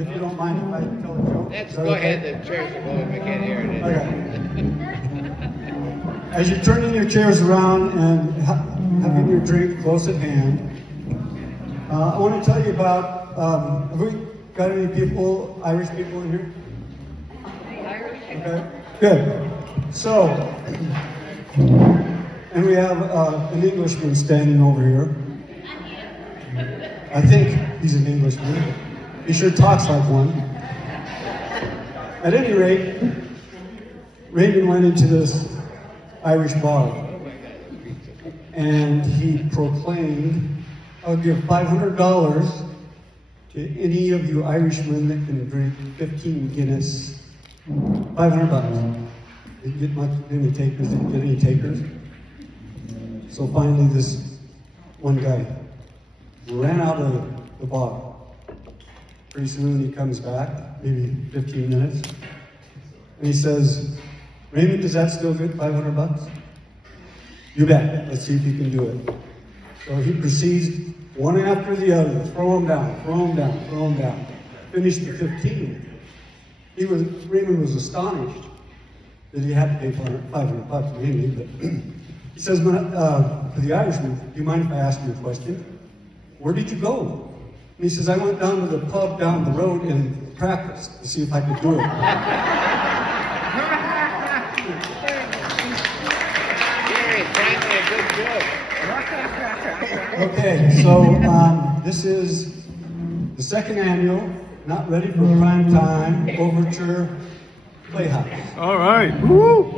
if you don't mind if I tell a joke. Let's Is that go okay? ahead, the chairs are moving, I can't hear it. Okay. As you're turning your chairs around and having your drink close at hand, I want to tell you about, have we got any people, Irish people in here? Okay, good. So, and we have an Englishman standing over here. I think he's an Englishman. He sure talks like one. At any rate, Raymond went into this Irish bar and he proclaimed, I'll give $500 to any of you Irishmen that can drink 15 Guinness. $500. Didn't get much, any takers, didn't get any takers. So finally this one guy ran out of the bar. Pretty soon he comes back, maybe 15 minutes, and he says, Raymond, is that still good, $500? You bet, let's see if you can do it. So he proceeds, one after the other, throw them down, throw them down, throw them down. Finished the 15. Raymond was astonished that he had to pay $500 mainly, but he says, to the Irishman, do you mind if I ask you a question? Where did you go? And he says, I went down to the pub down the road and practiced to see if I could do it. Gary, finally a good joke. Okay, so this is the second annual, not ready for prime time, Overture Playhouse. All right. Woo!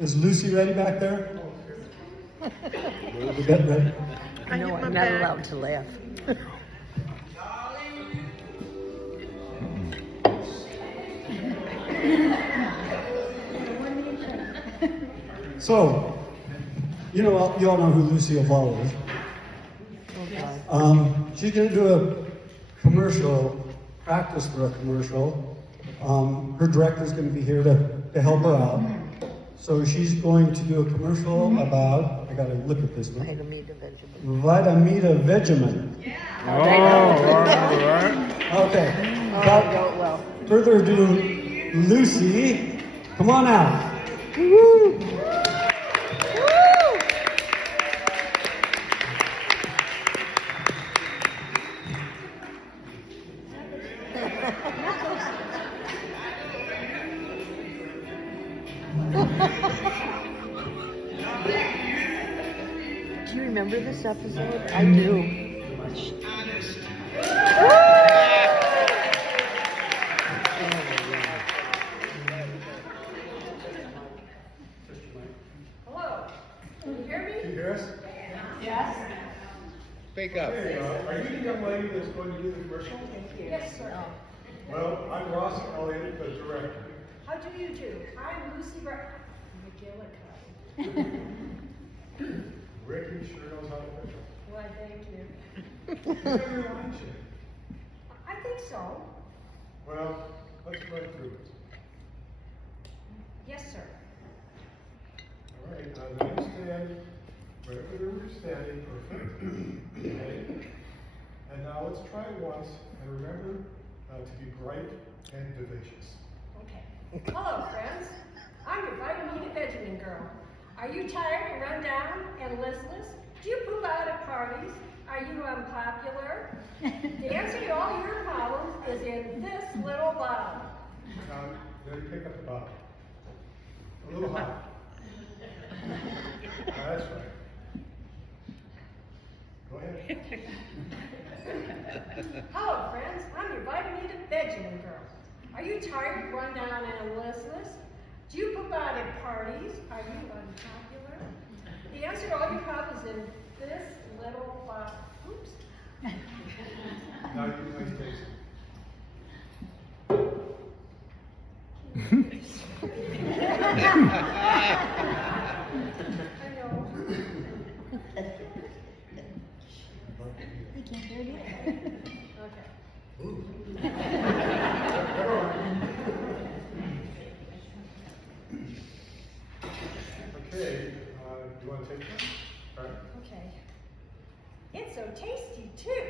Is Lucy ready back there? Is that ready? No, I'm not allowed to laugh. So, you all know who Lucy Ball is. She's going to do a commercial, practice for a commercial. Her director's going to be here to help her out. So she's going to do a commercial about, I got to look at this one. Vitamita Vegemin. Oh, all right. Okay. Without further ado, Lucy, come on out. Woo! Do you remember this episode? I do. Hello. Can you hear me? Can you hear us? Yes. Speak up. Hey, are you the young lady that's going to do the commercial? Yes, sir. Well, I'm Ross Elliott, the director. How do you do? I'm Lucy McGillicuddy. Ricky sure knows how to fish. Why, thank you. You have your line check. I think so. Well, let's run through it. Yes, sir. All right, now let me stand right where we're standing. Perfect. Okay. And now let's try it once, and remember to be bright and vivacious. Okay. Hello, friends. I'm your Vitamita Vegemin girl. Are you tired and run down and listless? Do you poop out at parties? Are you unpopular? The answer to all your problems is in this little bottle. Now, you pick up the bottle. A little high. That's right. Go ahead. Hello, friends. I'm your Vitamita Vegemin girl. Are you tired, run down, and listless? Do you poop out at parties? Are you unpopular? The answer to all your problems is in this little bottle. Oops. Now you please taste I know. Okay. Okay, do you want to take one? All right. Okay. tasty too.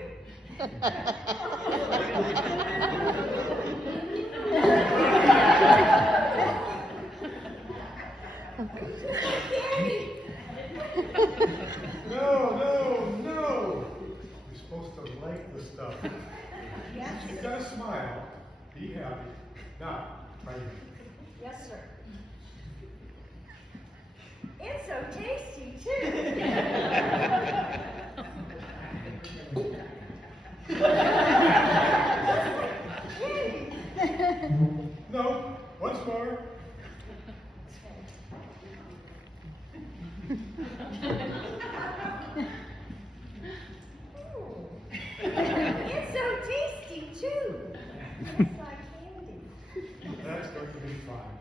Candy. No. You're supposed to like the stuff. You gotta smile, be happy. Now, try it. Yes, sir. It's so tasty too. Candy. No, once more. It's so tasty too. It's like candy. That's going to be fine.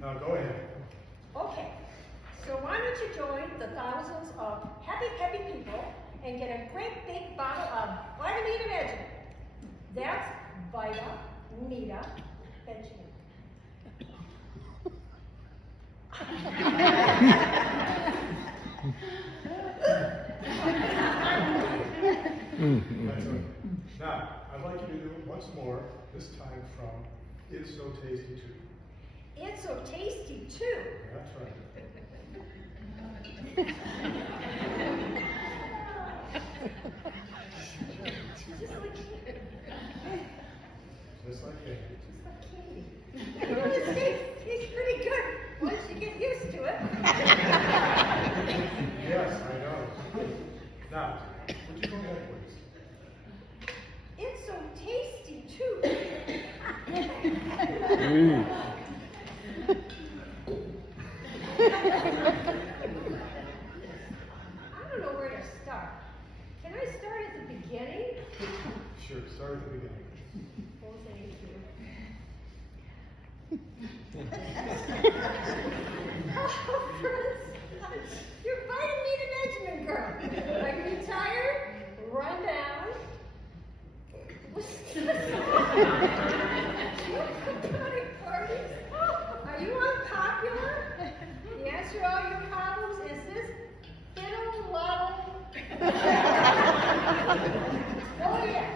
Now go ahead. Okay, so why don't you join the thousands of happy, peppy people and get a great big bottle of Vitamin Benjamin. That's Vita Nita Benjamin. That's it. Now, I'd like you to do it once more, this time from It's So Tasty Too. It's so tasty too. That's right. Just like candy. Just like candy. Just like candy. It's pretty good once you get used to it. Yes, I know. Now, would you go ahead, please? It's so tasty too. I don't know where to start. Can I start at the beginning? Sure, start at the beginning. Oh, thank you. Oh, friends, you're Vitamin Benjamin girl. Are you tired? Run down. Are you unpopular? The answer to all your problems is this fiddle waddle. Oh yes.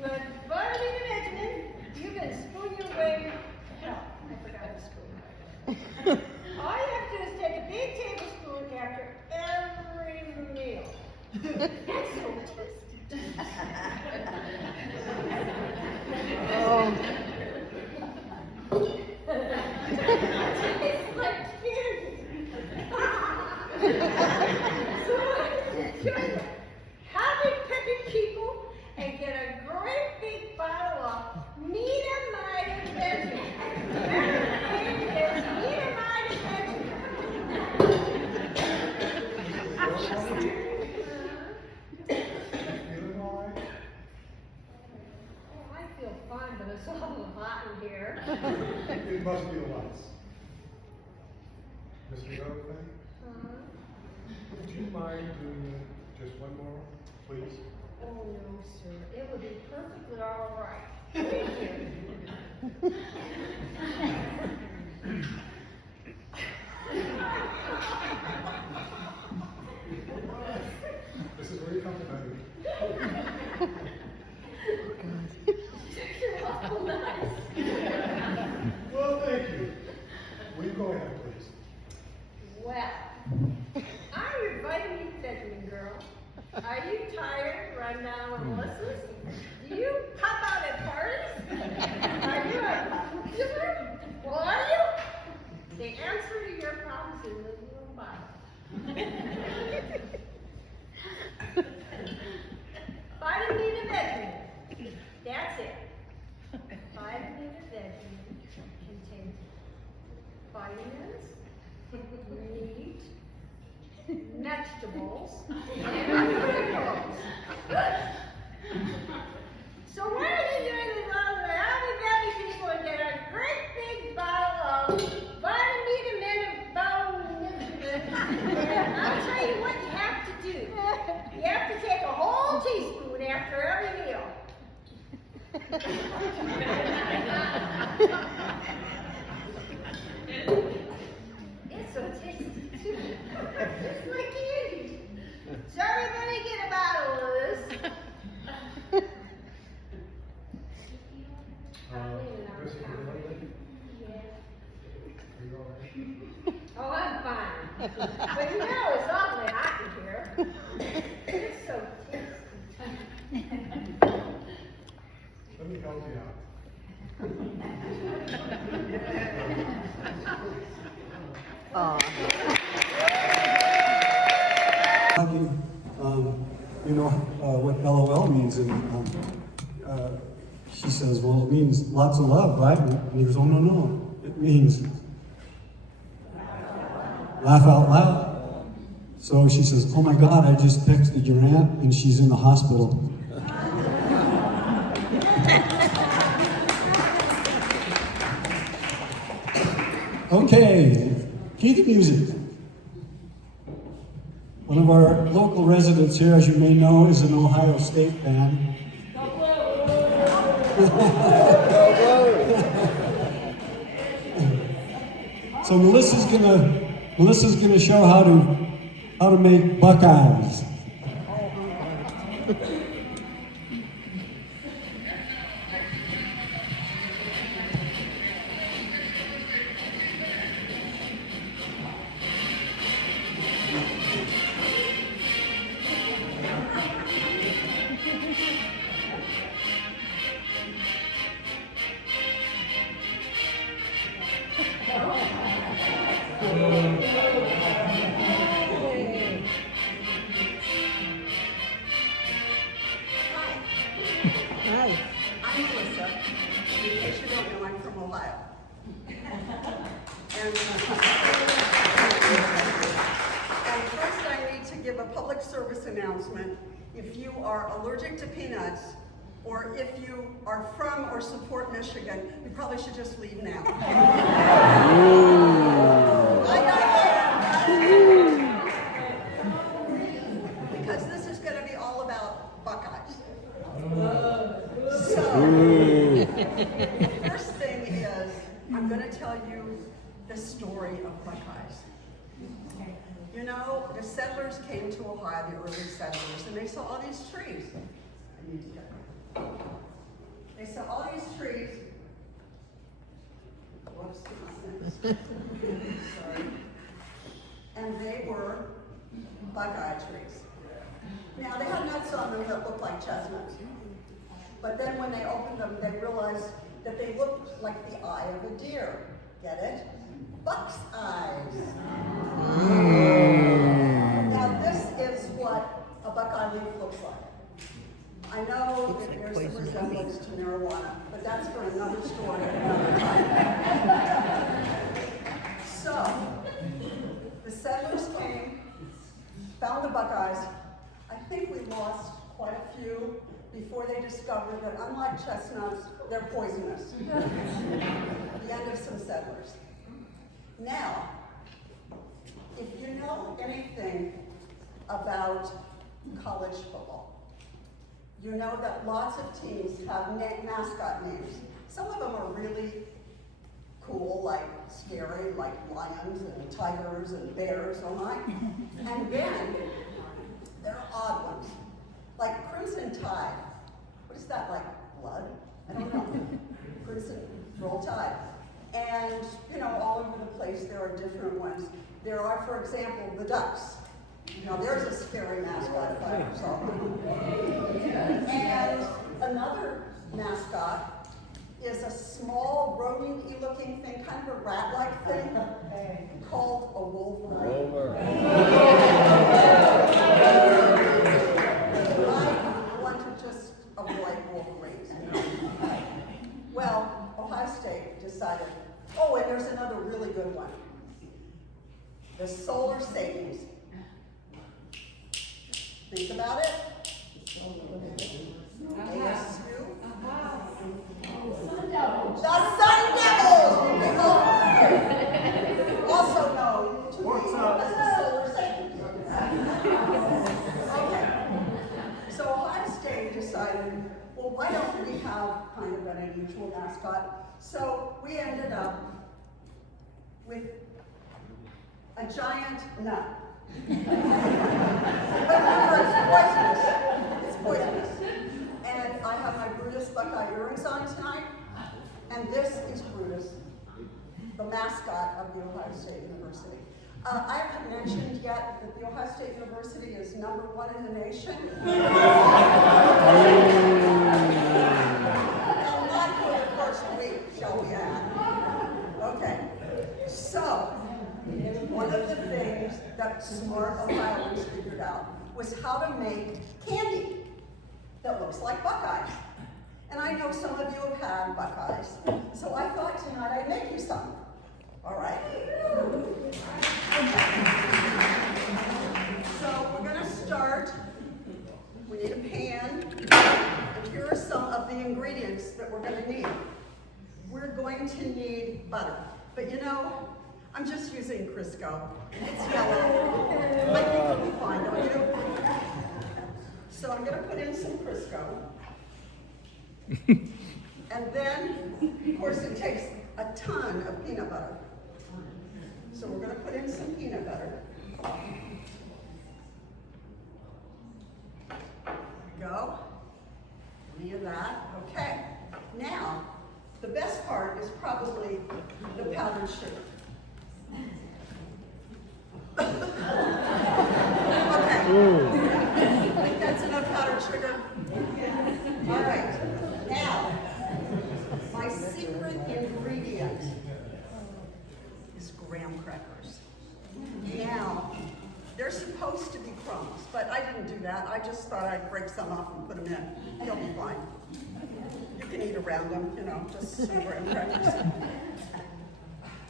With Vitamin Benjamin, you can spoon your way. Hell, I forgot the spoon. All you have to do is take a big tablespoon after every meal. That's so tasty. Oh. It's like candy. So join happy, peppy people and get a great big bottle of Nita Mighty Benjamin. Remember, the name is Nita Mighty Feeling all right? Oh, I feel fine, but it's awful hot in here. It must be the lights. Mr. Yellowfin, would you mind doing just one more, please? Oh, no, sir. It would be perfectly all right. Thank you. This is where you come to know me. You're awful nice. Well, thank you. Will you go ahead, please? Well, I'm your Vitamin Benjamin girl. Are you tired, run down, and listless? Do you pop out at parties? Are you a popular? Well, are you? The answer to your problems is in this little bottle. Vitamin Benjamin. That's it. Vitamin Benjamin contains vitamins, meat, vegetables, and minerals. So why don't you join the happy baby people and get a great big bottle of vitamin and I'll tell you what you have to do. You have to take a whole teaspoon after every meal. It's so tasty too. It's like candy. So everybody get a bottle It's so Let me help you out. You know what LOL means, and she says, well, it means lots of love, right? And he goes, oh, no, it means laugh out loud. So she says, oh my God, I just texted your aunt and she's in the hospital. Okay, cue the music. One of our local residents here, as you may know, is an Ohio State fan. So Melissa's gonna show how to make Buckeyes. Hi. I'm Melissa. In case you don't know, I'm from Ohio. And first I need to give a public service announcement. If you are allergic to peanuts, or if you are from or support Michigan, you probably should just leave now. Because this is going to be all about Buckeyes. So, the first thing is, I'm going to tell you the story of Buckeyes. You know, the settlers came to Ohio, the early settlers, and they saw all these trees. I need to get there. They saw all these trees. Whoops, sorry. And they were Buckeye trees. Now, they had nuts on them that looked like chestnuts. But then when they opened them, they realized that they looked like the eye of a deer. Get it? Buck's eyes. Now, this is what a Buckeye leaf looks like. I know that there's some resemblance to marijuana, but that's for another story at another time. So, the settlers came, found the Buckeyes. I think we lost quite a few before they discovered that, unlike chestnuts, they're poisonous. The end of some settlers. Now, if you know anything about college football, you know that lots of teams have mascot names. Some of them are really cool, like scary, like lions and tigers and bears, oh my. And then there are odd ones, like Crimson Tide. What is that, like blood? I don't know. Crimson, Roll Tide. And, you know, all over the place there are different ones. There are, for example, the Ducks. Now there's a scary mascot if I ever saw one. And another mascot is a small rodent-y looking thing, kind of a rat-like thing, called a wolverine. I want to just avoid wolverines. Well, Ohio State decided, oh, and there's another really good one. The Solar Satans. Think about it. ASU. The Sun Devils! Also known to me as the Solar Satans. Okay. So Ohio State decided, well, why don't we have kind of an unusual mascot? So we ended up with a giant nut. But remember, it's poisonous. It's poisonous. And I have my Brutus Buckeye earrings on tonight. And this is Brutus, the mascot of the Ohio State University. I haven't mentioned yet that the Ohio State University is #1 in the nation. And not for the first week, shall we add. Okay, so one of the things that smart Ohioans figured out was how to make candy that looks like Buckeyes. And I know some of you have had Buckeyes, so I thought tonight I'd make you some. All right? So we're going to start. We need a pan, and here are some of the ingredients that we're going to need. We're going to need butter, but you know, I'm just using Crisco. It's yellow. I think it'll be fine, don't you? So I'm going to put in some Crisco. And then, of course, it takes a ton of peanut butter. So we're going to put in some peanut butter. There we go. Any of that. Okay. Now, the best part is probably the powdered sugar. Okay. I think that's enough powdered sugar. All right. Now, my secret ingredient is graham crackers. Now, they're supposed to be crumbs, but I didn't do that. I just thought I'd break some off and put them in. They'll be fine. You can eat around them, you know, just some graham crackers.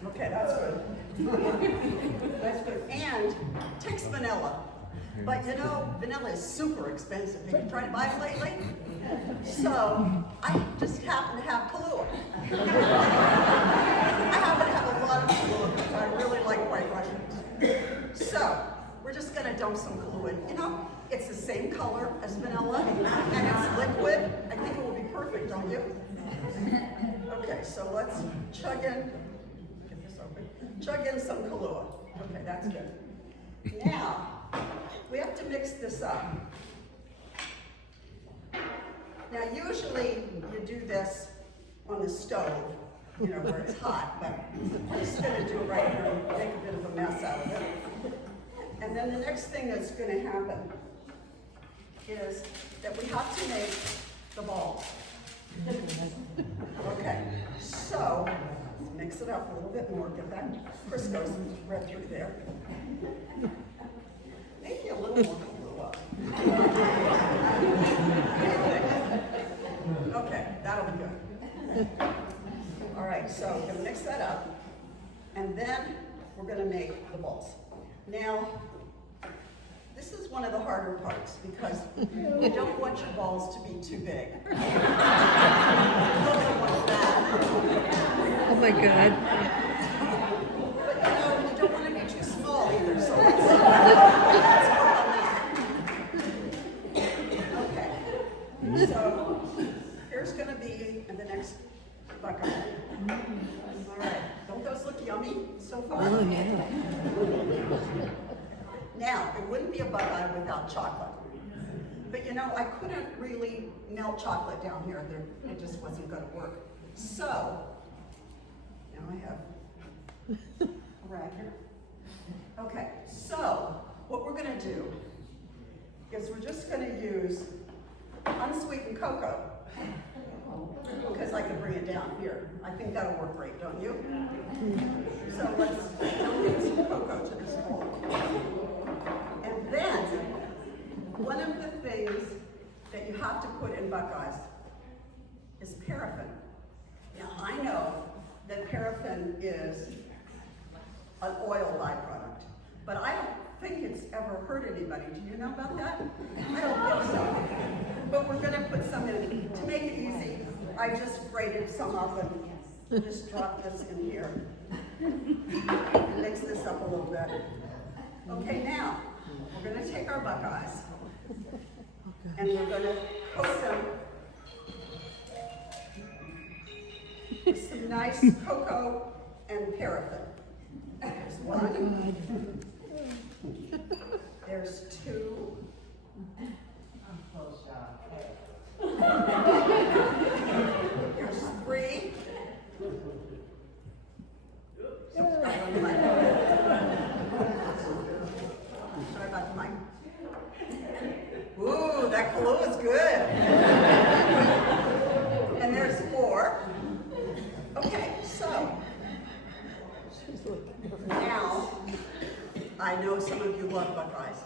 Okay, that's good. That's good. And it takes vanilla. But you know, vanilla is super expensive. Have you tried to buy it lately? So, I just happen to have Kahlua. I happen to have a lot of Kahlua because I really like White Russians. So, we're just going to dump some Kahlua in. You know, it's the same color as vanilla, and it's liquid. I think it will be perfect, don't you? Okay, so let's chug in. Get this open. Chug in some Kahlua. Okay, that's good. Now, we have to mix this up. Now, usually you do this on the stove, you know, where it's hot, but I'm just going to do it right here and make a bit of a mess out of it. And then the next thing that's going to happen is that we have to make the balls. Okay, so mix it up a little bit more, get that Crisco right through there. Maybe a little more Kahlua. Okay, that'll be good. All right, so we're gonna mix that up, and then we're gonna make the balls. Now, this is one of the harder parts because you don't want your balls to be too big. You don't want that. Oh my God. But you know, you don't want to be too small either, so let's work on that. Okay, so here's going to be the next bucket. All right, don't those look yummy so far? Oh yeah. Now, it wouldn't be a Buckeye without chocolate. But you know, I couldn't really melt chocolate down here. It just wasn't going to work. So, now I have a rag here. Okay, so what we're going to do is we're just going to use unsweetened cocoa. Because I can bring it down here. I think that'll work great, don't you? So let's get some cocoa to this bowl. And then, one of the things that you have to put in Buckeyes is paraffin. Now, I know that paraffin is an oil byproduct, but I don't think it's ever hurt anybody. Do you know about that? I don't think so. But we're going to put some in. To make it easy, I just grated some up and just drop this in here. Mix this up a little bit. Okay, now, we're going to take our Buckeyes and we're going to coat them with some nice cocoa and paraffin. There's one. There's two. There's three. Blue is good. And there's 4. Okay, so now I know some of you love Buckeyes.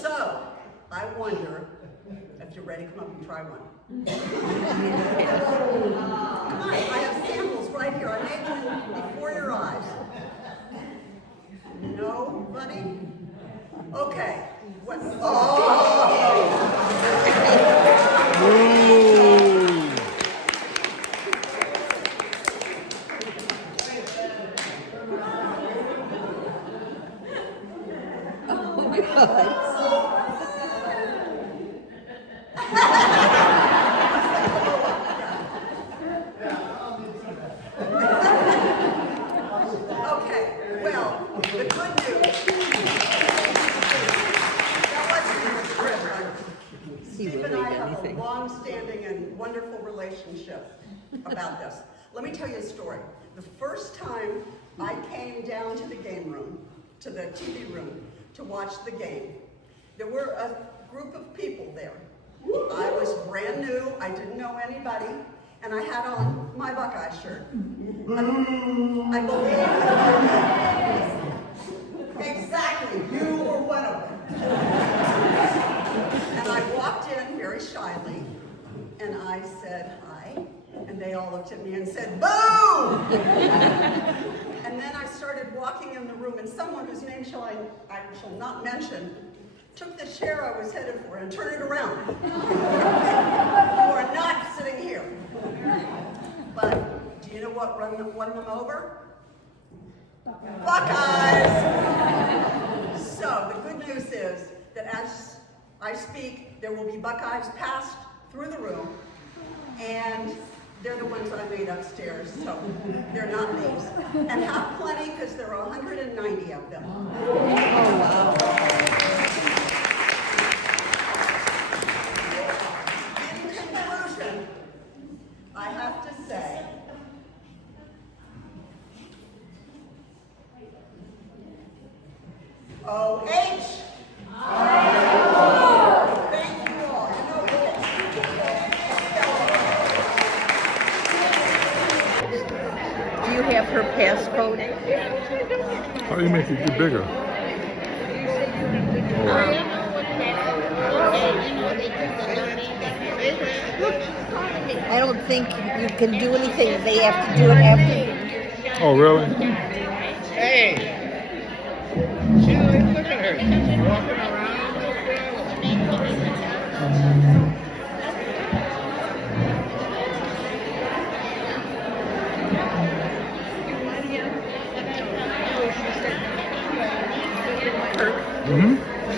So I wonder if you're ready, come up and try one. Come on, I have samples right here. I made them before your eyes. Nobody? Okay. What? Oh! Okay, well, the good news. That wasn't in the script. Steve and I have a long-standing and wonderful relationship about this. Let me tell you a story. The first time I came down to the game room, to the TV room, to watch the game, there were a group of people there. I was brand new, I didn't know anybody, and I had on my Buckeye shirt. I believe exactly, you were one of them. And I walked in very shyly, and I said hi, and they all looked at me and said, boo! And then I started walking in the room, and someone whose name I shall not mention took the chair I was headed for and turned it around. You are not sitting here. But do you know what won them over? Buckeyes! So the good news is that as I speak, there will be Buckeyes passed through the room, and they're the ones I made upstairs, so they're not these. And have plenty, because there are 190 of them. Oh, wow. In conclusion, I have to say, O-H! Thank you all. You know, Do you have her passcode? How do you make it bigger? Oh, wow. I don't think you can do anything. They have to do it after. Oh, really? Hey! Shelley, look at her. She's walking around.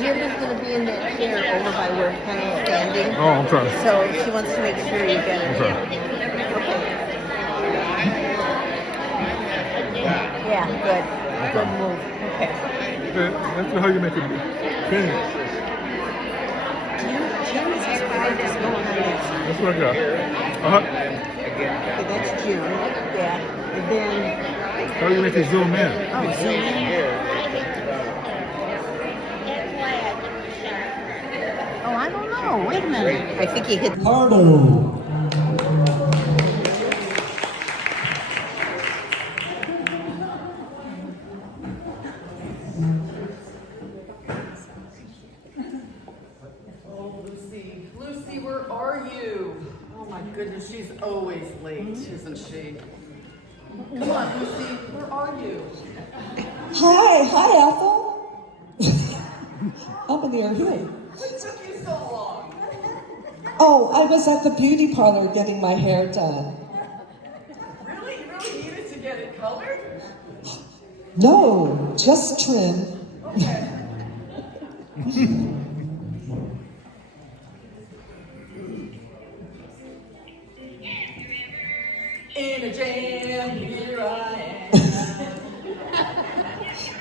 Jim is going to be in that chair over by where Penny's standing. Oh, okay. So she wants to make sure you get it. Okay. Okay. Yeah, good. Good move. Okay. That's how you make it pink. Jim is just going on this. That's what I got. Okay, that's Jim. Yeah. And then. How do you make it zoom in? Oh, zoom in. Oh, I don't know. Wait a minute. I think he hit. Pardo. Oh, Lucy. Lucy, where are you? Oh my goodness, she's always late, isn't she? Come on, Lucy, where are you? Hi, Ethel. Up in the air. What took you so long? Oh, I was at the beauty parlor getting my hair done. Really? You really needed to get it colored? No, just trim. Okay. In a jam, here I am.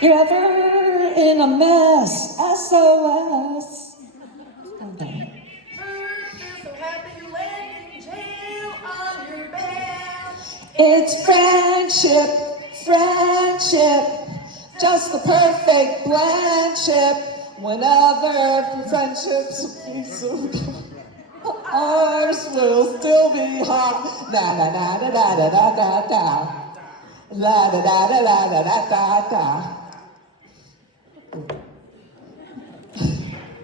You're ever in a mess, SOS. Okay. So happy you landed in jail on your bed. It's friendship, just the perfect blendship. Whenever friendships be so ours will still be hot. Na na na da da da da da da. La da da da da da da da da.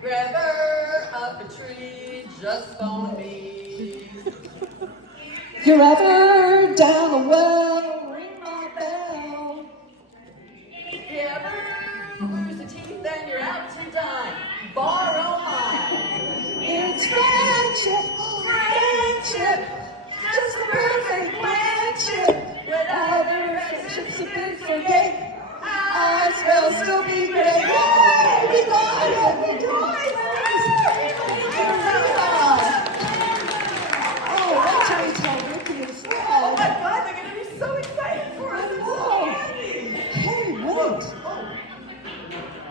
Grabber up a tree, just phone me. If you're ever down a well, ring my bell. If you ever lose a teeth and you're out to dine, borrow mine. It's friendship, friendship, just a perfect friendship. When other friendships have been forget, ours will still be great. Yay! We got it! We got it! Oh, wait till we tell Ricky and Fred. Oh my God, they're gonna be so excited for us. I'm so happy. Hey, wait.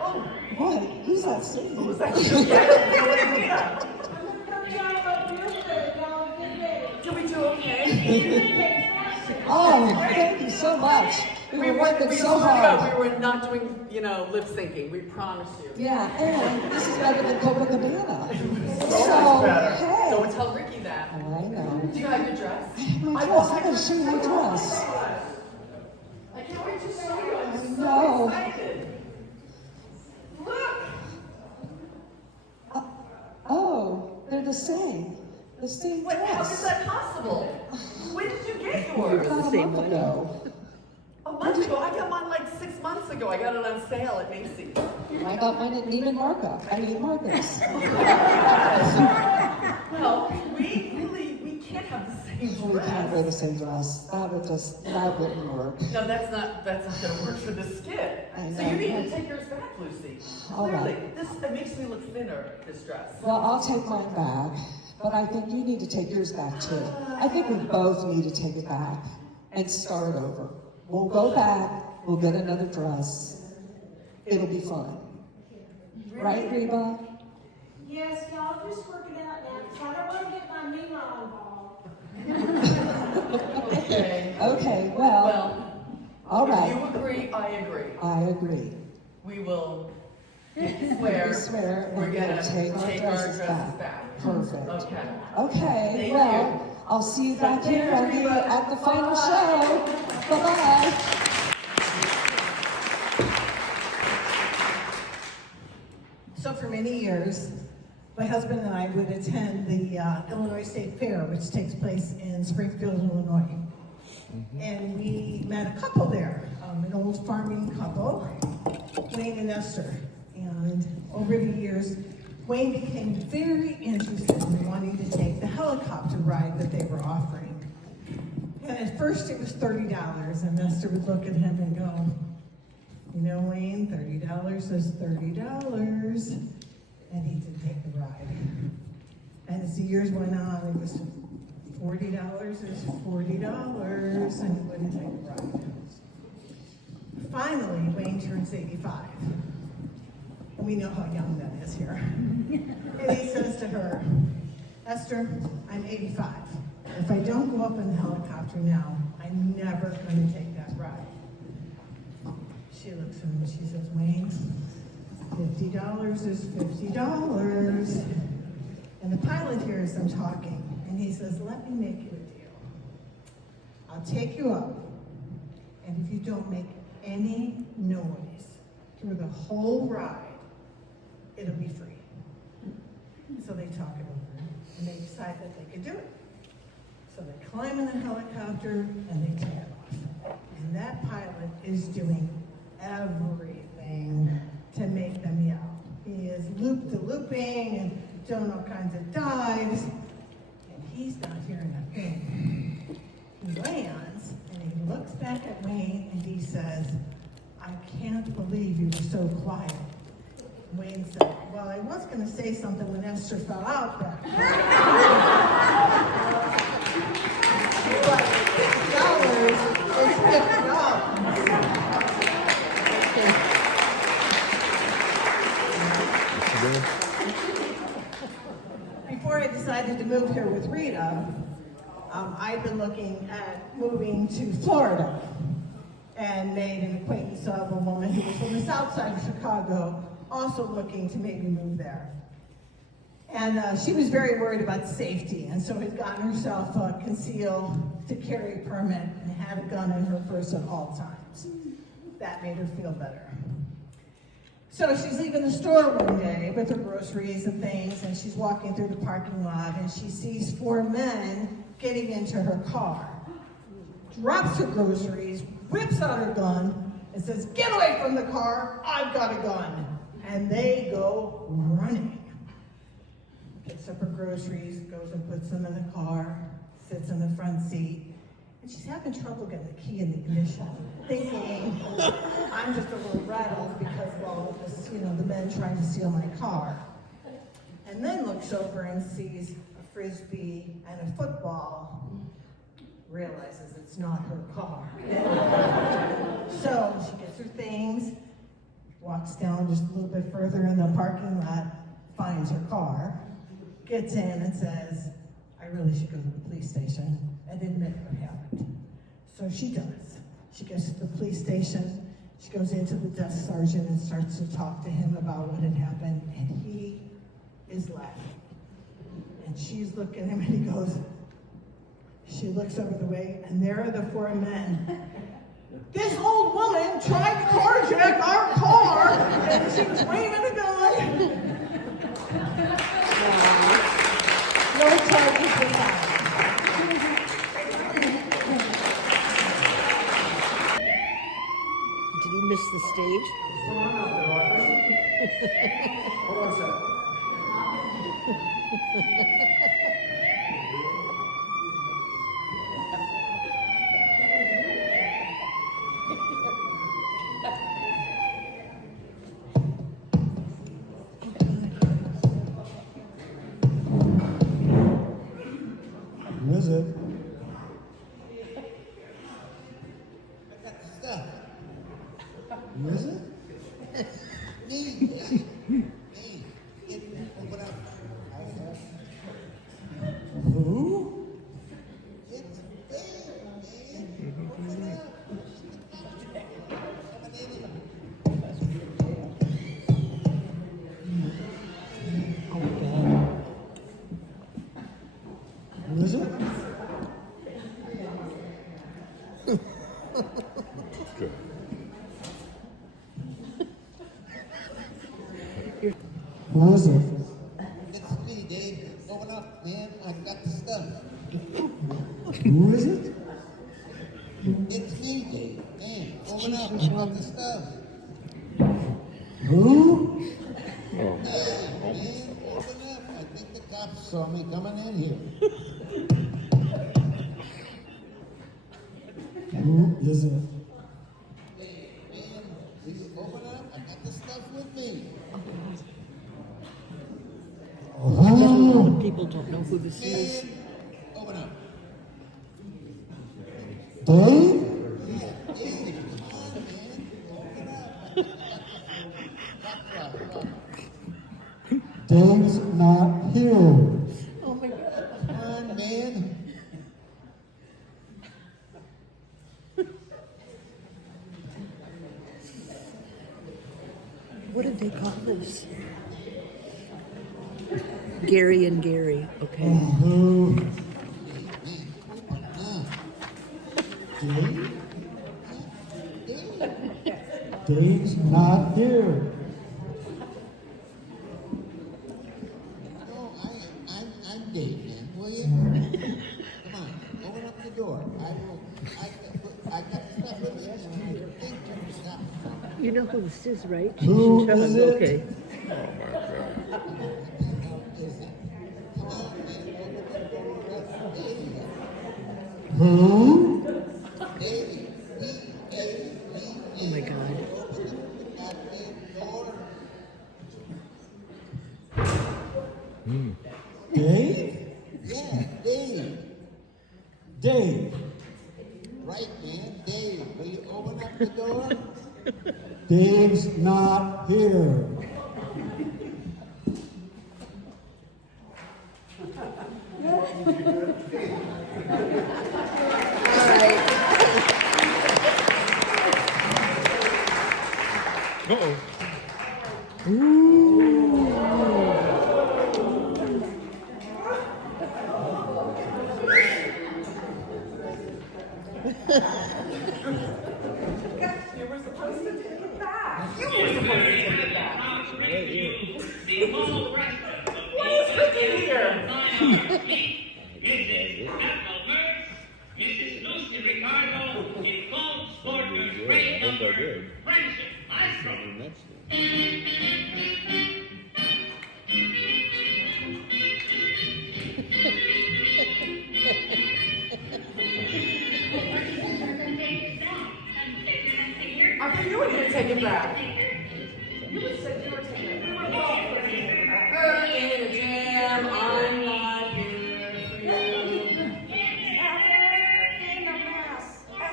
Oh, What? Who's that singing? who's that? Yeah. Did we do okay? Oh, thank you so much. We were working so hard. We were not doing, lip syncing. We promised you. Yeah, and this is better than Copacabana. So much better. Hey. Don't tell Ricky that. Oh, I know. Do you have your dress? My dress, I gotta show you my dress. I can't wait to show you. I'm so No. excited. Look. Oh, they're the same. The same Wait, how is dress. that possible? When did you get About yours? a month ago. A month ago. I got mine like 6 months ago. I got it on sale at Macy's. I got mine at Neiman Marcus. Well, we can't have the same We can't dress. wear the same dress. That wouldn't work. No, that's not gonna work for this skit. I So know. you need to take yours back, Lucy. All Clearly, right. it makes me look thinner, this dress. Well, I'll take mine back, but I think you need to take yours back too. I think we both need to take it back and start over. We'll go back, we'll get another dress. It'll be fun. Right, Reba? Yes, y'all just work it out now, because I don't want to get my Mima involved. Okay. Okay, well, Well, all if right. you agree, I agree. I agree. We will We swear swear we're and gonna we'll take take our dresses back. back. Perfect. Okay. Okay, Thank well, you. I'll see you back here at the final show. Bye-bye. So for many years, my husband and I would attend the Illinois State Fair, which takes place in Springfield, Illinois. And we met a couple there, an old farming couple, Wayne and Esther. And over the years, Wayne became very interested in wanting to take the helicopter ride that they were offering. And at first it was $30, and Esther would look at him and go, you know, Wayne, $30 is $30. And he didn't take the ride. And as the years went on, it was $40 is $40, and he wouldn't take the ride. Finally, Wayne turns 85. And we know how young that is here. And he says to her, Esther, I'm 85. If I don't go up in the helicopter now, I'm never going to take that ride. She looks at him and she says, Wayne, $50 is $50. And the pilot hears them talking, and he says, let me make you a deal. I'll take you up, and if you don't make any noise through the whole ride, it'll be free. So they talk it over, and they decide that they could do it. So they climb in the helicopter, and they take off. And that pilot is doing everything to make them yell. He is loop-de-looping and doing all kinds of dives, and he's not hearing a thing. He lands, and he looks back at Wayne, and he says, I can't believe you were so quiet. Wayne said, well, I was going to say something when Esther fell out back there. But $50 is $50. Before I decided to move here with Rita, I'd been looking at moving to Florida and made an acquaintance of a woman who was from the south side of Chicago, also looking to maybe move there. And she was very worried about safety, and so had gotten herself a concealed to carry permit and had a gun in her purse at all times. That made her feel better. So she's leaving the store one day with her groceries and things, and she's walking through the parking lot, and she sees 4 men getting into her car. Drops her groceries, whips out her gun, and says, "Get away from the car, I've got a gun." And they go running. Picks up her groceries, goes and puts them in the car, sits in the front seat, and she's having trouble getting the key in the ignition, thinking, I'm just a little rattled because of all of this, the men trying to steal my car. And then looks over and sees a Frisbee and a football, realizes it's not her car. So she gets her things, walks down just a little bit further in the parking lot, finds her car, gets in and says, I really should go to the police station and admit what happened. So she does. She gets to the police station, she goes into the desk sergeant and starts to talk to him about what had happened, and he is laughing. And she's looking at him and he goes, she looks over the way, and there are the 4 men. This old woman tried to carjack our car, and she was waving a gun. No charges were filed. Did he miss the stage? Hold on a second. Who is it? Who is it? Who? Who is it? Good. Who is it? It's me, Dave. Open up, man. I got the stuff. Who is it? It's me, Dave. Man, open up. I got the stuff. Who? Oh. Man, open up. I think the cops saw me coming in here. Who is it? Hey, man, will you open up? I got the stuff with me. Oh. People don't know who this is. Man, open up. Dave? Dave, come on, man. Open up. Stop. Dave's not here. Oh my God. Come on, man. What did they call this? Gary and Gary. Okay. Who? Dave? Dave's not here. No, I'm Dave, man. Will you? Come on, open up the door. I got stuff with me. Think to yourself. You know who this is, right? Who Tell is him, it? okay. Who? Oh my God. Dave? Yeah, Dave. Dave. Right, man. Dave, will you open up the door? Dave's not here. Uh-oh. You were supposed to take it back. You were supposed to take it back. What is Ricky here? Mrs. Lucy Ricardo in Gold Sporters grade number Friendship Maestro. I thought you were going to take it back. You said you were taking it. We were both going to take it back. In a jam, I'm not here for you. In a mess.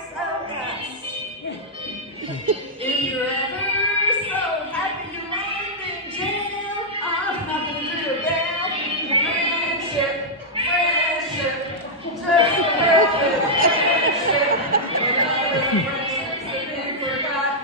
SOS. If you're ever so happy you land in jail, I'm not going to do your bell. Friendship, friendship, just a perfect friendship. And other friendships that we forgot.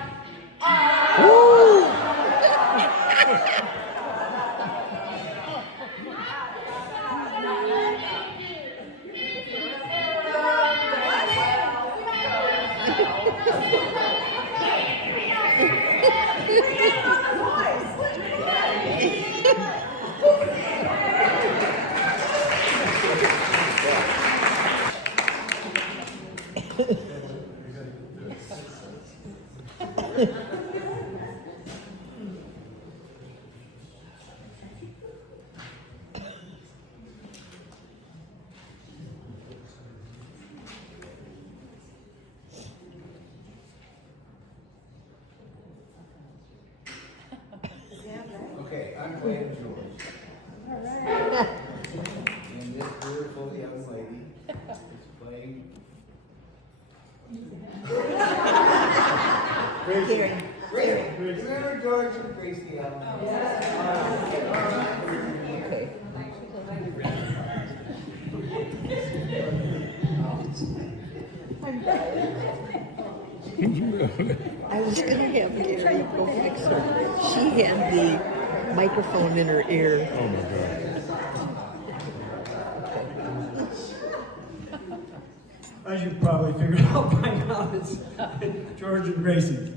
Okay, I'm playing George. And this beautiful young lady is playing. Gracie. Remember George and Gracie? I was gonna have Gary go fix her. She had the microphone in her ear. Oh my God. As you probably figured out by now, it's George and Gracie.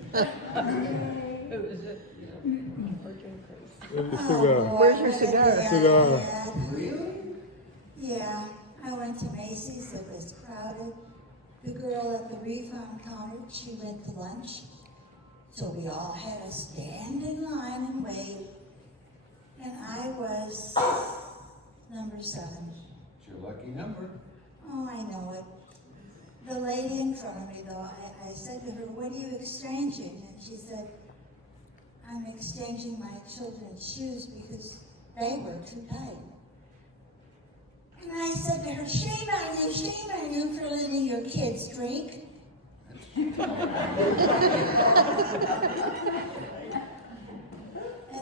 Where's the cigar? Where's your cigar? Cigar. Really? Yeah, I went to Macy's, it was crowded. The girl at the refund counter, she went to lunch. So we all had to stand in line and wait. And I was number 7. It's your lucky number. Oh, I know it. The lady in front of me, though, I said to her, what are you exchanging? And she said, I'm exchanging my children's shoes because they were too tight. And I said to her, shame on you for letting your kids drink. And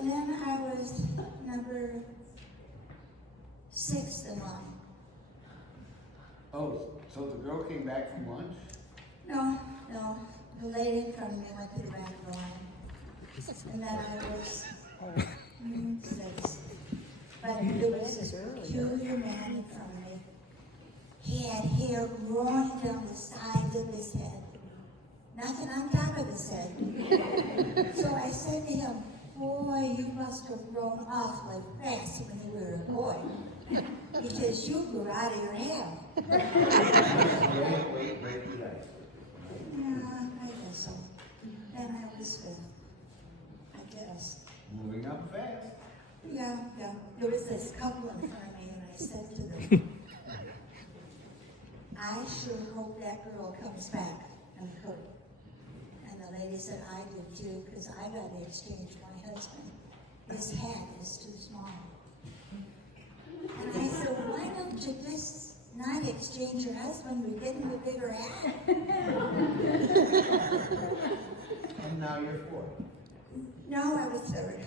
then I was number 6 in line. Oh, so the girl came back from lunch? No. The lady in front of me went to the back of the line. And then I was 6. But there was this peculiar man in front of me. He had hair growing down the sides of his head. Nothing on top of his head. So I said to him, boy, you must have grown awfully fast when you were a boy. Because you grew out of your hair. Wait, break the ice. Yeah, I guess so. Then I was 5th. I guess. Moving up fast. Yeah. There was this couple in front of me, and I said to them, I sure hope that girl comes back and hurt. And the lady said, I do too, because I got to exchange my husband. His hat is too small. And I said, why don't you just not exchange your husband, we get him a bigger hat? And now you're 4. No, I was 3rd.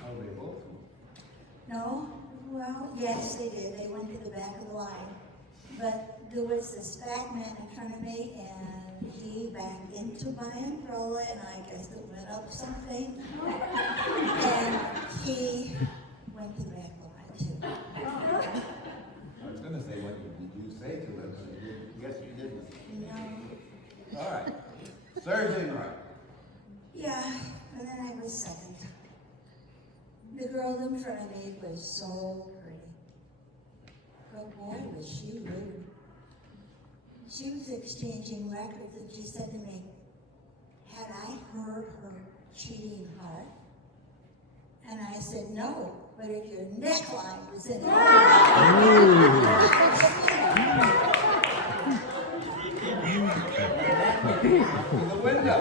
Oh, they both were. No? Well, yes, they did. They went to the back of the line. But there was this fat man in front of me, and he backed into my umbrella, and I guess it went up something. And he went to the back line too. I was gonna say, what did you say to him? But you guess you didn't. No. All right. Surgeon right. Yeah, and then I was second. The girl in front of me was so pretty. But boy, was she rude. She was exchanging records, and she said to me, had I heard her cheating hard? And I said, no, but if your neckline was in it. To the window.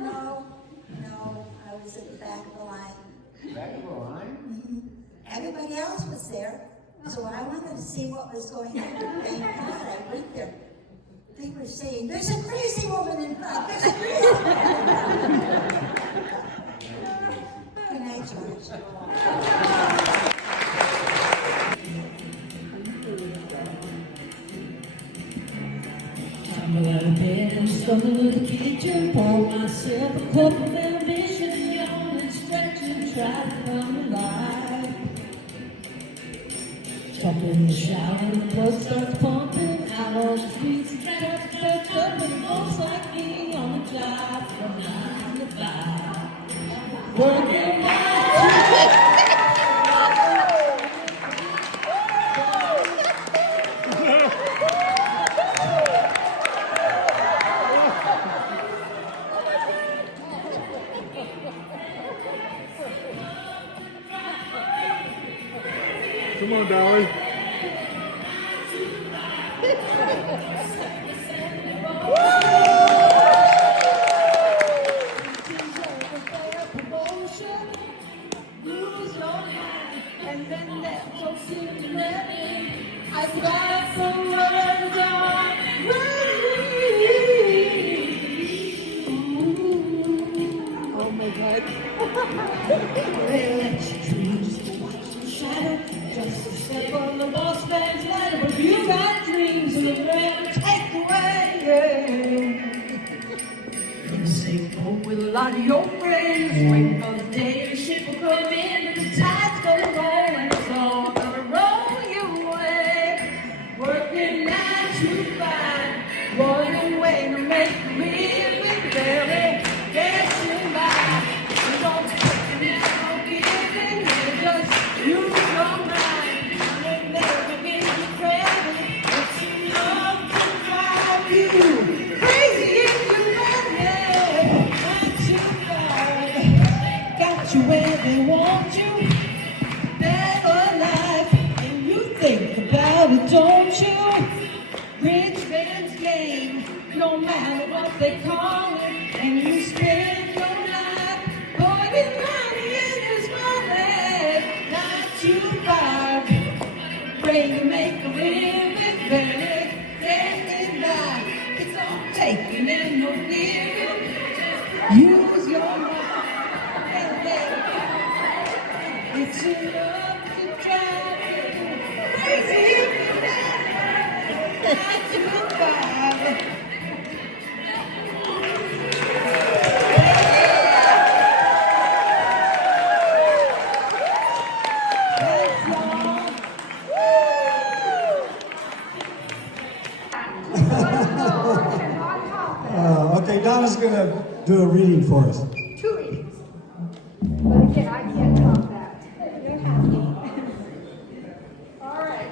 No, I was at the back of the line. Back of the line? Everybody else was there, so I wanted to see what was going on. Thank God I went there. They were saying, there's a crazy woman in front, there's a crazy woman in front. Good night, George. I'm out of bed and stumble to the kitchen, pour myself a cup of ambition, yawn and stretch and try to come alive. Jump in the shower and the blood starts pumping out on the streets and starts back up and folks like me on the job from 9 to 5. Working 9 to 5. Come on, Dolly. And then that folks in the morning, I got some words on oh my God. Well, it's dreams to watch the shadow, just a step on the boss man's ladder, but you got dreams of the ground take away. In the same boat with a lot of your friends, waiting for the day the ship will come in, and the tide's gonna roll, and it's all gonna roll your way. Working 9 to 5, going away to make a living, barely getting by. You don't take it, no giving, you just use your mind. You'll never give you credit, it's enough to drive you crazy if you let it. 9 to 5, got you where they want you, dead or alive, and you think about it, don't you? Rich man's game, no matter what they call it, and you spend your life putting money in his wallet. 9 to 5, pray to make a living, barely getting by. It's all taking and no giving. Use your mind. It's enough to drive you crazy if you let it. 9 to 5. Okay, Donna's gonna do a reading for us. 2 readings. But again, I can't top that. You're happy. All right.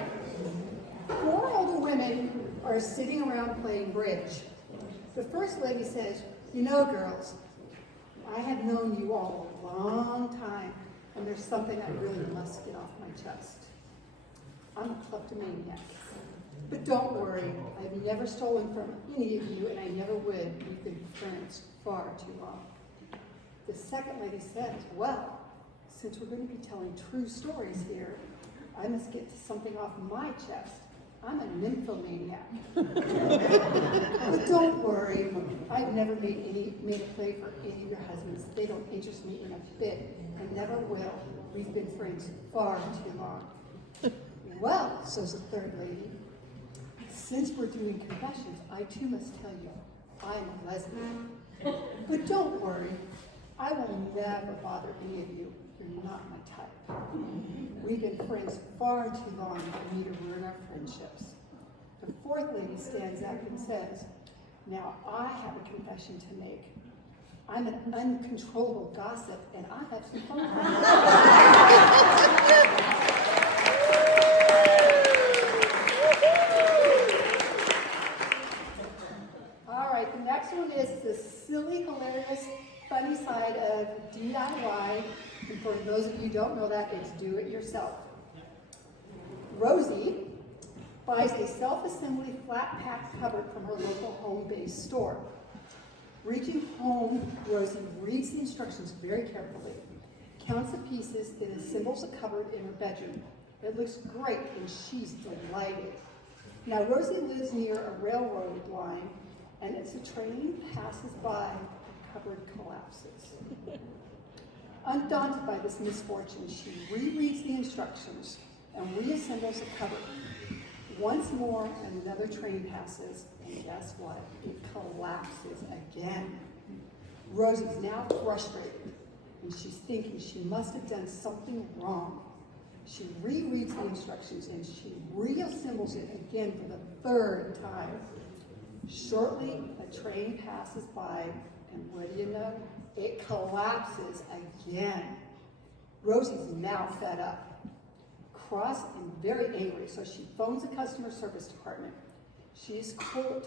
4 older women are sitting around playing bridge. The first lady says, you know, girls, I have known you all a long time, and there's something I really must get off my chest. I'm a kleptomaniac. But don't worry, I've never stolen from any of you, and I never would. We've been friends far too long. The second lady says, well, since we're going to be telling true stories here, I must get something off my chest. I'm a nymphomaniac. But don't worry, I've never made a play for any of your husbands. They don't interest me in a bit, and never will. We've been friends far too long. Well, says the third lady, Since we're doing confessions, I too must tell you, I'm a lesbian. But don't worry, I will never bother any of you. You're not my type. We've been friends far too long for me to ruin our friendships. The fourth lady stands up and says, now I have a confession to make. I'm an uncontrollable gossip, and I have some phone calls. All right, the next one is the silly, hilarious, funny side of DIY. And for those of you who don't know that, it's do it yourself. Rosie buys a self-assembly flat pack cupboard from her local home-based store. Reaching home, Rosie reads the instructions very carefully, counts the pieces, and assembles a cupboard in her bedroom. It looks great, and she's delighted. Now, Rosie lives near a railroad line, and as the train passes by, the cupboard collapses. Undaunted by this misfortune, she rereads the instructions and reassembles the cupboard. Once more, another train passes, and guess what? It collapses again. Rosie's now frustrated, and she's thinking she must have done something wrong. She rereads the instructions, and she reassembles it again for the third time. Shortly, a train passes by, and what do you know? It collapses again. Rosie's now fed up, cross and very angry, so she phones the customer service department. She is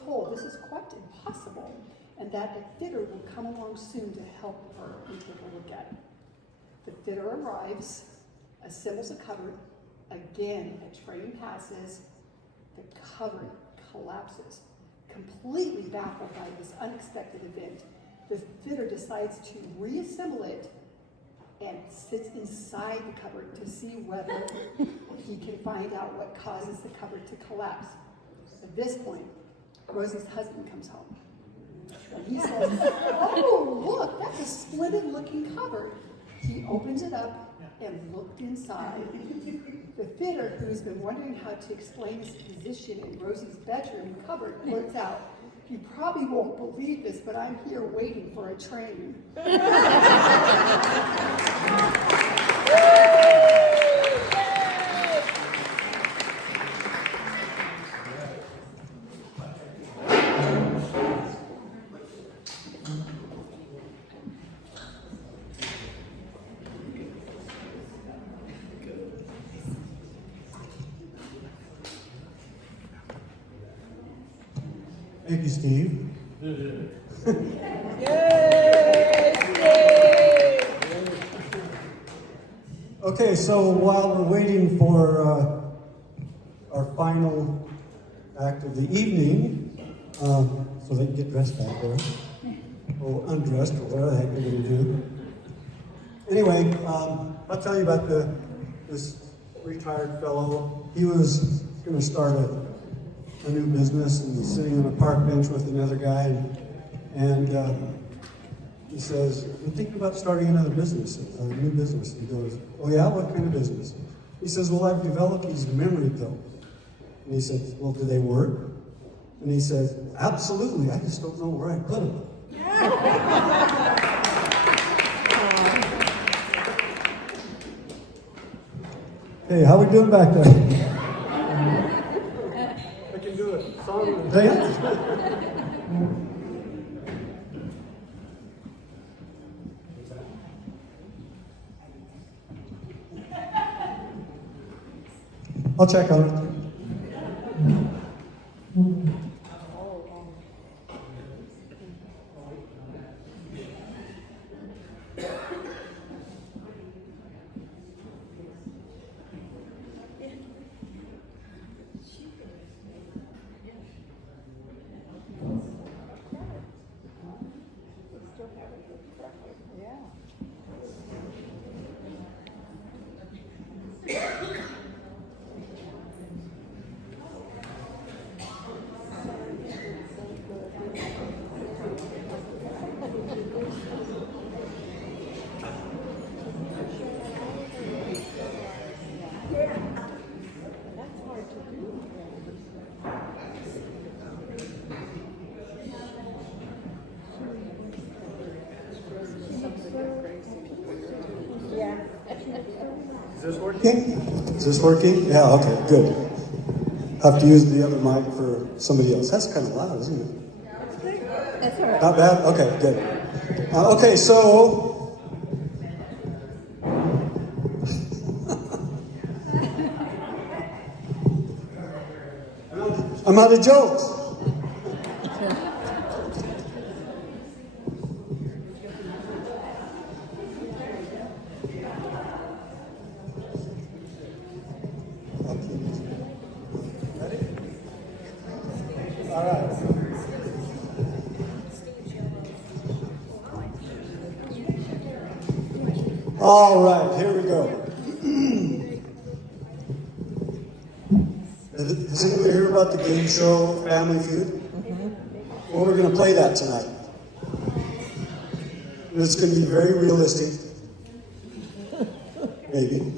told this is quite impossible and that a fitter will come along soon to help her and take a look at it. The fitter arrives, assembles a cupboard. Again, a train passes. The cupboard collapses. Completely baffled by this unexpected event, the fitter decides to reassemble it and sits inside the cupboard to see whether he can find out what causes the cupboard to collapse. At this point, Rosie's husband comes home. And he says, oh, look, that's a splendid looking cupboard. He opens it up and looked inside. The fitter, who's been wondering how to explain his position in Rosie's bedroom cupboard, blurts out, you probably won't believe this, but I'm here waiting for a train. Thank you, Steve. Okay, so while we're waiting for our final act of the evening, so they can get dressed back there, or undressed, or whatever the heck they're going to do. Anyway, I'll tell you about this retired fellow. He was going to start a new business, and he's sitting on a park bench with another guy, and he says, I'm thinking about starting another business, a new business. He goes, oh yeah, what kind of business? He says, well, I've developed these memory pills. And he said, well, do they work? And he said, absolutely, I just don't know where I put them. Hey, how we doing back there? I can do it. Song. I'll check on it. this working? Is this working? Yeah, okay, good. Have to use the other mic for somebody else. That's kind of loud, isn't it? That's all right. Not bad? Okay, good. Okay, so... I'm out of jokes. All right, here we go. Has anybody heard about the game show Family Feud? Well, we're going to play that tonight. And it's going to be very realistic. Maybe.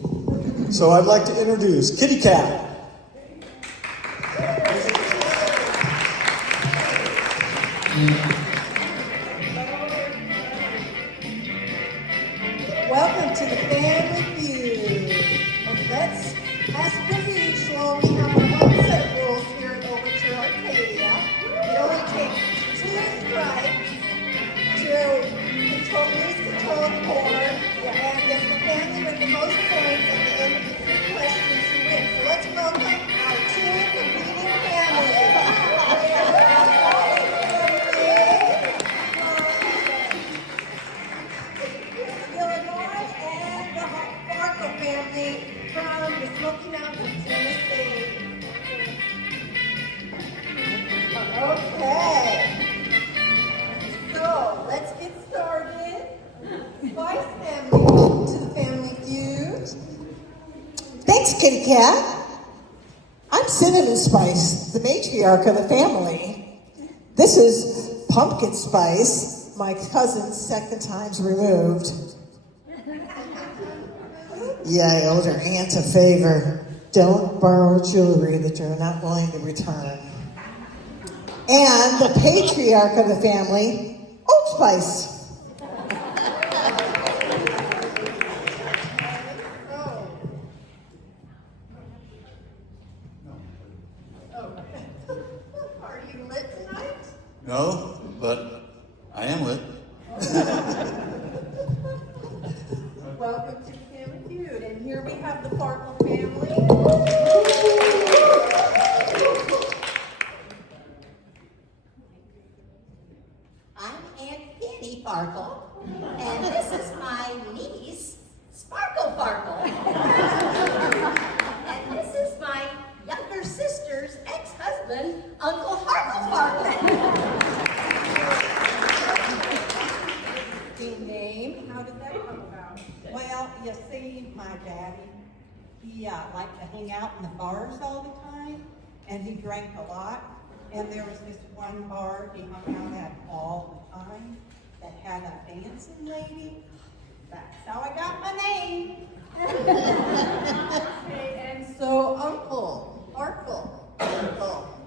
So I'd like to introduce Kitty Cat. Welcome to the Family Feud. Let's, as per usual, we have our own set of rules here at Overture Arcadia. It only takes 2 strikes to lose control of the board, and it's the family with the most points at the end of the 3 questions who win. So let's welcome our 2 competing families. Illinois and the Farkle family from the Smoky Mountains, Tennessee. Okay. So let's get started. Spice family, welcome to the Family Feud. Thanks, Kitty Cat. I'm Cinnamon Spice, the matriarch of the family. This is Pumpkin Spice, my cousin's 2nd times removed. Yeah, I owed her aunt a favor. Don't borrow jewelry that you're not willing to return. And the patriarch of the family, Old Spice. Are you lit tonight? No, but I am lit. Welcome to Family Feud, and here we have the Farkle family. I'm Aunt Fanny Farkle, and this is my niece, Sparkle Farkle. And this is my younger sister's ex-husband, Uncle Harkle Farkle. The name, how did that come about? Well, you see, my daddy, he liked to hang out in the bars all the time, and he drank a lot. And there was this one bar he hung out at all the time that had a dancing lady. That's how I got my name. Okay, and so Uncle Farkle,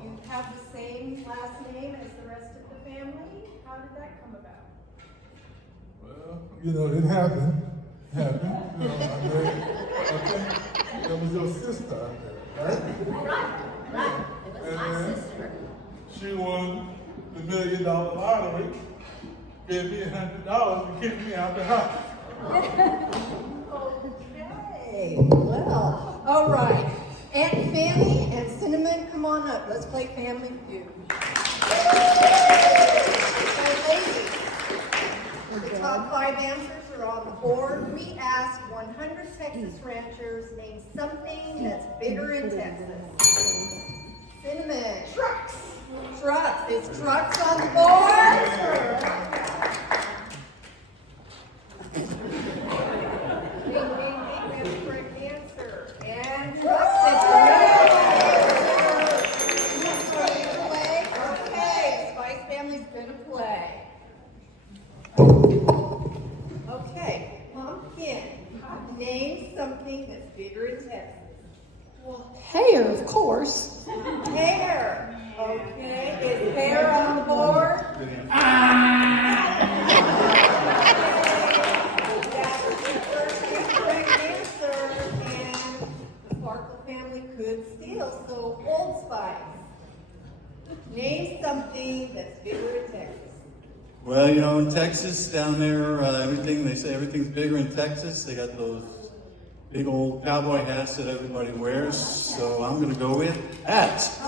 you have the same last name as the rest of the family? How did that come about? Well, you know, it happened. You know, okay, that was your sister out there, right? Right. It was my And sister. she won the $1 million lottery, gave me $100 to get me out the house. Okay, well, all right. Aunt Fanny and Cinnamon, come on up. Let's play Family Feud. So, ladies, the top 5 answers are on the board. We asked 100 Texas ranchers, name something that's bigger in Texas. Cinnamon. Trucks. Trucks. Is trucks on the board? Ding, ding, ding. That's the correct answer. And trucks is okay, Spice Family's gonna play. Okay, Pumpkin. Name something that's bigger in Texas. Hair, of course. Hair. Okay, is hair on the board? That's the correct answer. And Well, you know, in Texas, down there, they say everything's bigger in Texas. They got those big old cowboy hats that everybody wears. So I'm going to go with hats.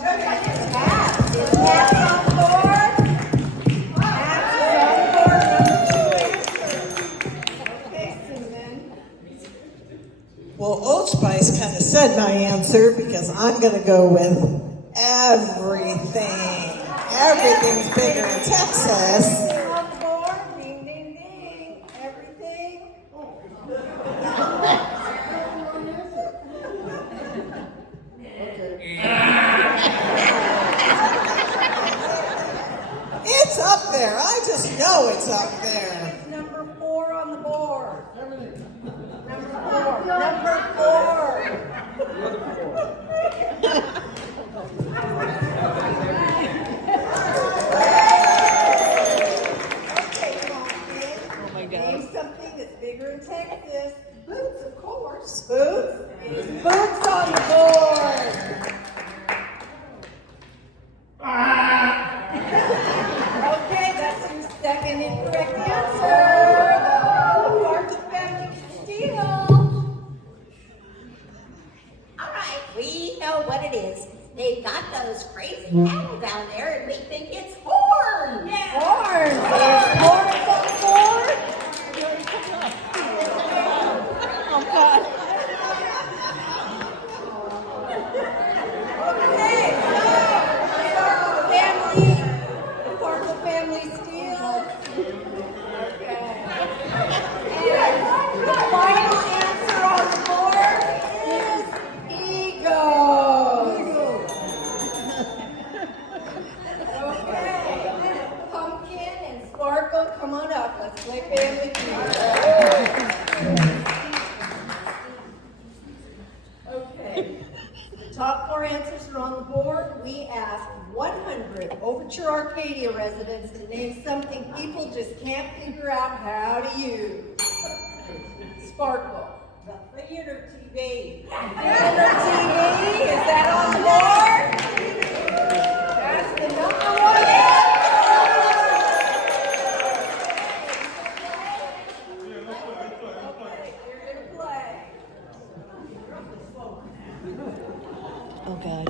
Well, Old Spice kind of said my answer because I'm going to go with everything. Everything's bigger in Texas. On the board, ding, ding, ding, everything. It's up there. I just know it's up there. It's number 4 on the board. Number 4. Name something that's bigger in Texas. Boots, of course. Boots? Boots on the board. Okay, that's your second incorrect answer. Part of the family can steal. All right, we know what it is. They've got those crazy cattle down there, and we think it's horns. Horns. There's horns on the board. Oh, God. Okay, so Sparkle family steals. Okay. And the final answer on the board is egos. Okay. Pumpkin and Sparkle, come on up. Let's play Family Feud. Okay. The top 4 answers are on the board. We asked 100 Overture Arcadia residents to name something people just can't figure out how to use. Sparkle. The theater TV. Theater TV, is that on the board? That's the number 1 answer. Okay, you're going to play. Oh, God.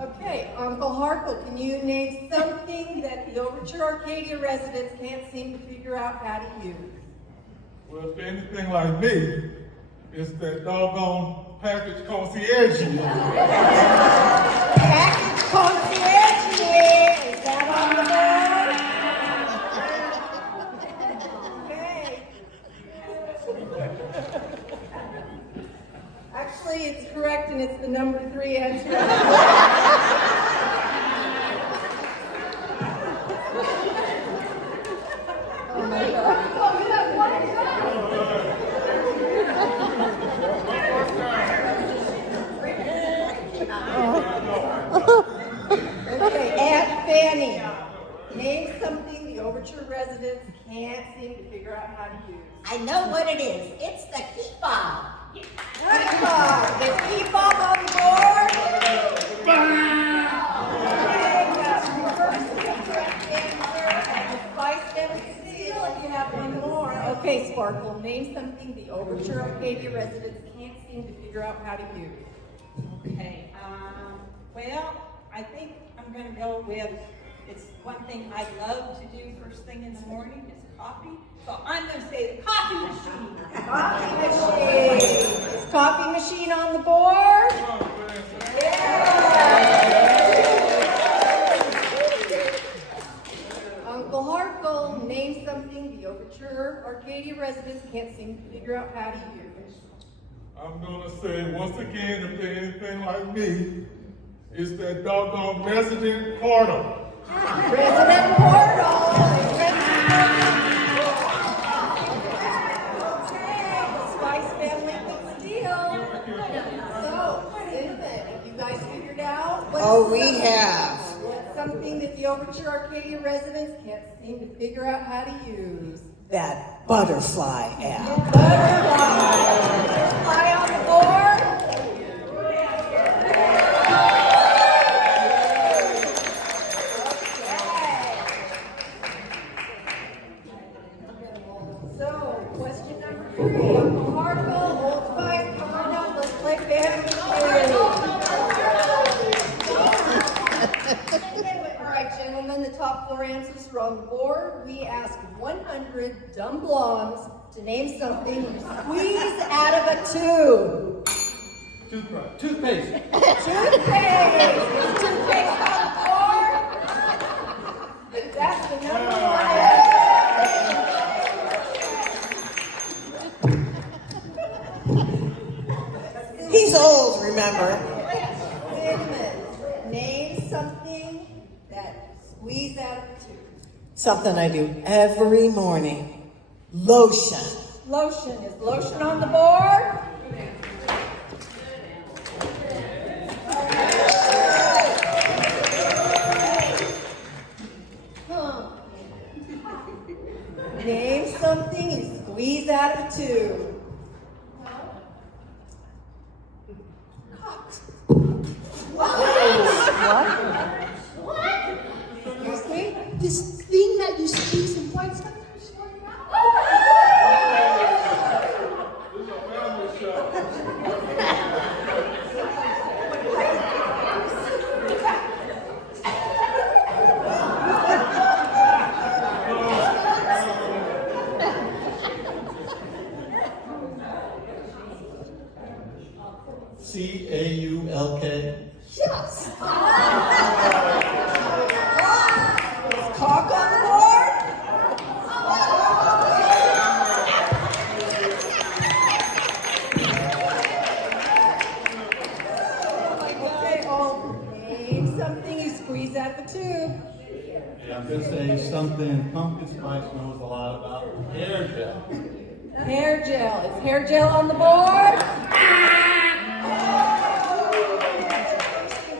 Okay, Uncle Harple, can you name something that the Overture Arcadia residents can't seem to figure out how to use? Well, if anything like me, it's that doggone package concierge. Package concierge, is that on the board? Okay. Actually, it's correct, and it's the number 3 answer. Oh my God. Okay, Aunt Fanny. Name something the Overture residents can't seem to figure out how to use. I know what it is. It's the key fob. Key fob. There's key fob on the board. Okay, that's your first incorrect answer. And the Spice Family Seal if you have one more. Okay, Sparkle, name something the Overture Arcadia residents can't seem to figure out how to use. Okay, well, I think I'm going to go with, it's one thing I love to do first thing in the morning is coffee. So I'm going to say the coffee machine. Coffee machine. Is coffee machine on the board? Uncle Harkle, name something the Overture Arcadia residents can't seem to figure out how to use. I'm gonna say once again, if they're anything like me, it's that doggone resident portal. Resident portal. Spice Family can steal. So, Cinnamon, have you guys figured out? Oh, we have. What's something that the Overture Arcadia residents can't seem to figure out how to use? That butterfly app. Butterfly on the board. Marco, old fight, come on up, let's play family feud. All right, gentlemen, the top 4 answers are on the board. We ask 100 dumb blondes to name something you squeeze out of a tube. Toothpaste. Toothpaste! Toothpaste on the board? That's the number 1. He's old, remember? Cinnamon, name something that squeeze out of a tube. Something I do every morning. Lotion. Lotion. Is lotion on the board? Name something you squeeze out of a tube. What? Excuse me? This thing that you squeeze and white stuff. This is a family show. C-A-U-L-K. Yes. Cock on the board. Okay, all name something you squeeze out of the tube. Yeah, I'm gonna say something Pumpkin Spice knows a lot about. Hair gel. Hair gel. Is hair gel on the board?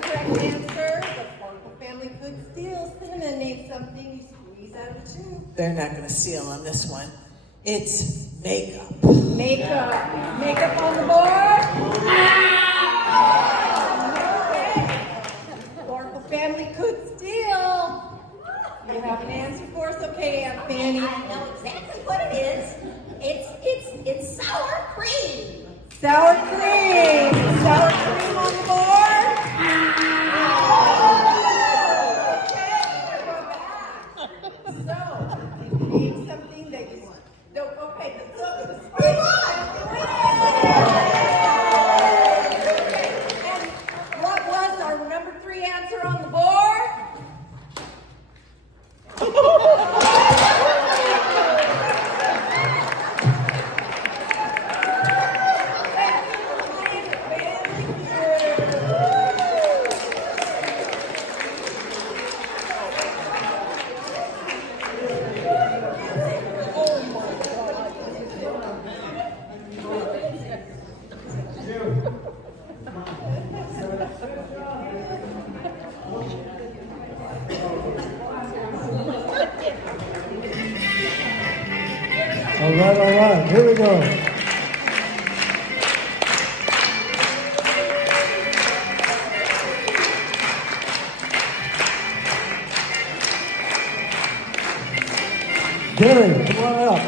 Correct answer. The Sparkle family could steal. Cinnamon, name something you squeeze out of the tube. They're not going to steal on this one. It's makeup. Makeup. Makeup on the board. Okay. Sparkle family could steal. You have an answer for us? Okay, Aunt Fanny. I know exactly what it is. It's sour cream. Sour cream. Sour cream on the board. Okay, so, name something that you want. No, okay, the And what was our number 3 answer on the board? All right, here we go. Gary, come on up.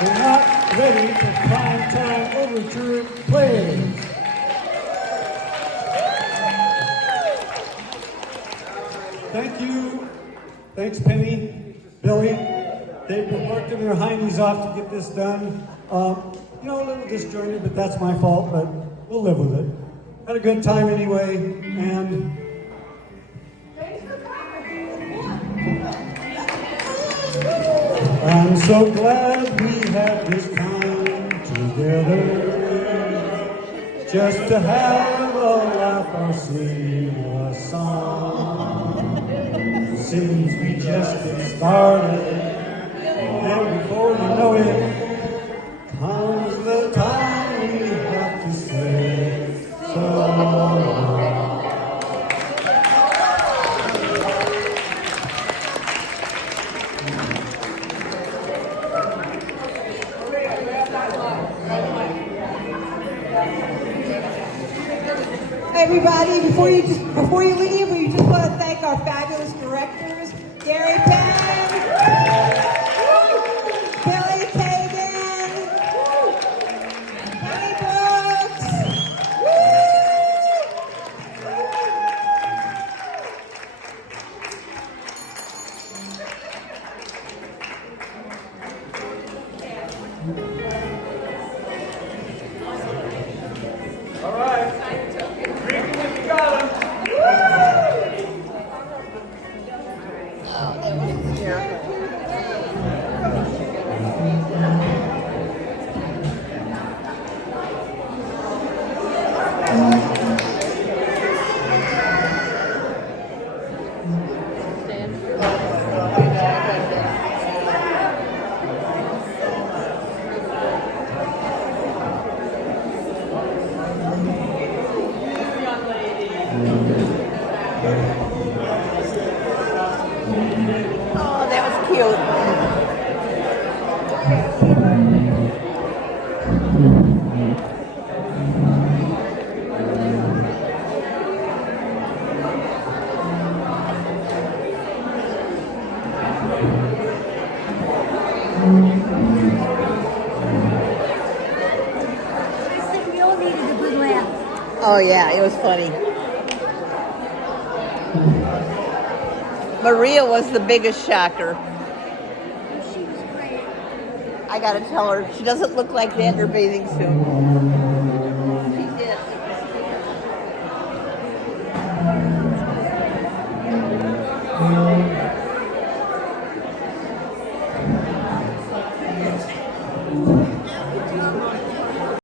We're not ready for prime time overture plays. Thank you. Thanks, Penny, Billy. They've been working their hindies off to get this done. You know, a little disjointed, but that's my fault, but we'll live with it. Had a good time anyway, and I'm so glad we had this time together. together just to have a laugh or sing a song. Seems we just get started, and before you know it, comes the time we have to say so long. Everybody, before you leave, we just want to thank our fabulous directors, Gary Penn, Billy Kagan, Penny Brooks. All right. Drink it if you got 'em. Oh, that was hysterical. Oh, that was cute. We all needed a good laugh. Oh yeah, it was funny. Maria was the biggest shocker. She was great. I gotta tell her, she doesn't look like that in her bathing suit.